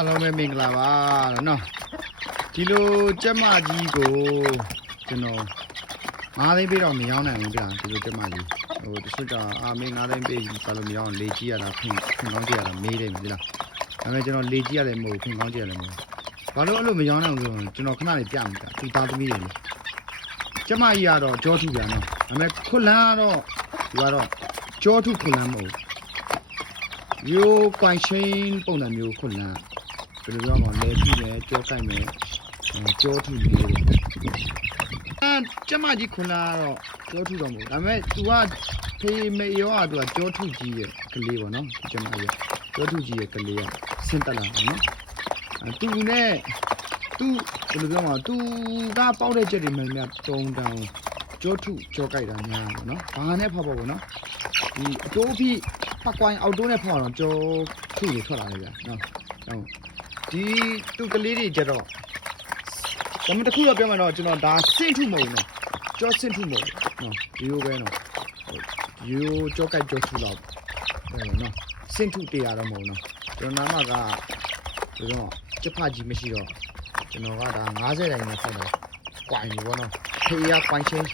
အားလုံးပဲမင်္ဂလာပါနော်ဒီလိုကျက်မကြီးကိုကျွန်တော်9သိန်းပေးတော့မရောင်းနိုင်ဘူးကြာဒီလိုကျက်မကြီးဟိုတချို့ကမင်း9သိန်းပေးဘာလို့မရောင်းလေကြီးရတာဖင်ကောင်းကြရတာမေးတယ်မလားဒါပေမဲ့ကျွန်တော်လေကြီးရတယ်မဟုတ်ဖင်ကောင်းကြရတယ်မဟုတ်ဘာလို့အဲ့လိုမရောင်းနိုင်ဘူးကျွန်တော်ခဏလေးပြမယ်သူသားသမီးတွေကျက်မကြီးကတော့ကြောထုပြန်တော့ဒါပေမဲ့ခွလန်းကတော့သူကတော့ကြောထုခွလန်းမဟုတ်ရိုးကွိုင်ချင်းပုံစံမျိုးခွလန်းဘယ်လိုပြောမလဲပြီးတယ်ကြောကိုက်မယ်ကြောထုလေးတယ်ကျမကြီးခွလန်းကတော့ကြောထုတော့မဟုတ်ဒါပေမဲ့ तू ကဖေးမေရောက तू ကကြောထုကြီးရဲ့ကလေးပေါ့နော်ကျမကြီးကြောထုကြီးရဲ့ကလေးကဆင်းတက်လာတယ်နော်သူနဲ့ तू ဘယ်လိုပြောမလဲ तू ကပေါက်တဲ့ချက်တွေမှန်များတုံတောင်ကြောထုကြောကိုက်တာများပေါ့နော်ဘာနဲ့ဖောက်ပေါ့ပေါ့နော်ဒီအတိုးပြီးပတ်ကွိုင်းအောက်တိုးနဲ့ဖောက်တော့ကြောထုတွေထွက်လာတယ်ဗျာနော်ဟုတ်ဒီသူကလေးတွေကြတော့ဒါမှတခုတော့ပြောမှတော့ကျွန်တော်ဒါစင့်ထုမဟုတ်နော်ကြောစင့်ထုမဟုတ်နော်ဒီလိုပဲနော်ရိုးကြောကိုက်ကြောထုတော့နော်စင့်ထုတရားတော့မဟုတ်နော်ကျွန်တော်နာမကဆိုတော့ကျက်ဖကြီးမရှိတော့ကျွန်တော်ကဒါ90တိုင်းနဲ့ဖောက်တယ်ကွိုင်းလို့ပေါ့နော်ဖေးရကွိုင်းချင်း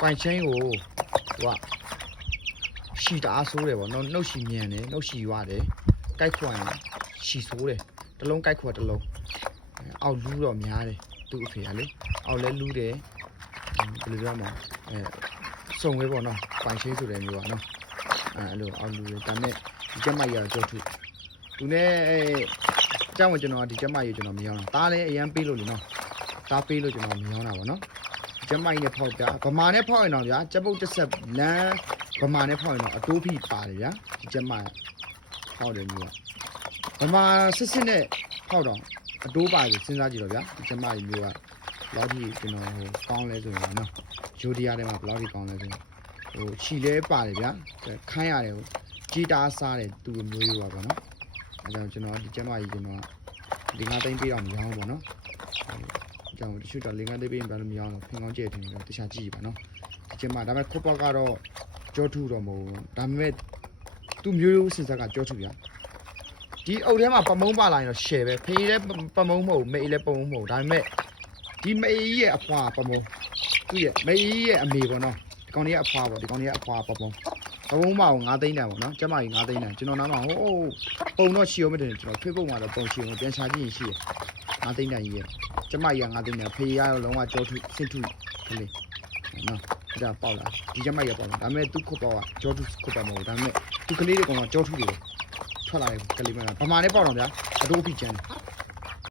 ကိုဟိုကရှီတအားဆိုးတယ်ပေါ့နော်နှုတ်ရှီမြန်တယ်နှုတ်ရှီရွာတယ်ကိုက်ခွန်ရှီဆိုးတယ်တလုံးကိုက်ခွန်တလုံးအောက်လူးတော့များတယ်သူ့အဖေကလေအောက်လဲလူးတယ်ဘယ်လိုပြောမလဲစုံဝဲပေါ့နော်ပိုင်ချင်းဆိုတဲ့မျိုးပါနော်အဲ့လိုအောက်လူးတယ်ဒါနဲ့ဒီကျမကြီးကကြောထုသူနဲ့အကြောင်းကိုကျွန်တော်ဒီကျမကြီးကျွန်တော်မရောင်းတာတားလဲအရန်ပေးလို့လေနော်တားပေးလို့ကျွန်တော်မရောင်းတာပေါ့နော်ကျမကြီးနဲ့ဖောက်ပြဗမာနဲ့ဖောက်ရင်တော့ဗျာကျပုတ်တစ်ဆက်လမ်းဗမာနဲ့ဖောက်ရင်တော့အတိုးဖိပါတယ်ဗျာဒီကျမဖောက်တယ်မျိုးကဗမာစစ်နဲ့ဖောက်တော့အတိုးပါကိုစဉ်းစားကြည့်တော့ဗျာဒီကျမကြီးမျိုးကဘယ်လောက်ထိကျွန်တော်ဟိုကောင်းလဲဆိုရင်နော်ဂျိုဒီယာထဲမှာဘယ်လောက်ထိကောင်းလဲဆိုရင်ဟိုခြီလဲပါတယ်ဗျာခိုင်းရတယ်ဟိုကြီးတားစားတယ်သူ့မျိုးရိုးပါပေါ့နော်အဲကြောင့်ကျွန်တော်ဒီကျမကြီးကျွန်တော်ဒီ9သိန်းပေးတော့မရောင်းဘူးပေါ့နော်အကြောင်းတချို့တော့5သိန်းပေးရင်ဘာလို့မရောင်းတော့ဖင်ကောင်းကျဲတယ်တခြားကြည့်ပါနော်ဒီကျမဒါပေမဲ့ခုတ်ပေါက်ကတော့ကြောထုတော့မဟုတ်ဘူးဒါပေမဲ့သူ့မျိုးရိုးစဉ်းစားကကြောထုဗျာဒီအုပ်ထဲမှာပမုံပါလာရင်တော့ share ပဲဖေးလည်းပမုံမဟုတ်မေးလည်းပမုံမဟုတ်ဒါပေမဲ့ဒီမေးကြီးရဲ့အဖွာပမုံသူ့ရဲ့မေးကြီးရဲ့အမေပေါ့နော်ဒီကောင်ကြီးကအဖွာပေါ့ဒီကောင်ကြီးကအဖွာပမုံမအောင်9သိန်းတန်ပေါ့နော်ကျမကြီး9သိန်းတန်ကျွန်တော်နားမှာဟိုပုံတော့ရှီအောင်မတင်ကျွန်တော် Facebook မှာတော့ပုံရှီအောင်ပြန်ချကြည့်ရင်ရှိတယ်9သိန်းတန်ကြီးရဲ့ကျမကြီးက9သိန်းတန်ဖေးရတော့လုံးဝကြောထုစစ်ထုကလေးနော်ဒါပေါက်လာဒီကျမကြီးပေါက်လာဒါပေမဲ့သူ့ခုတ်ပေါက်ကကြောထုခုတ်ပေါက်မဟုတ်ဒါပေမဲ့သူကလေးတွေကောင်ကကြောထုတွေထွက်လာတယ်ကလေးမလားဗမာနဲ့ပေါက်တော့ဗျာအတိုးဖိကျန်းတယ်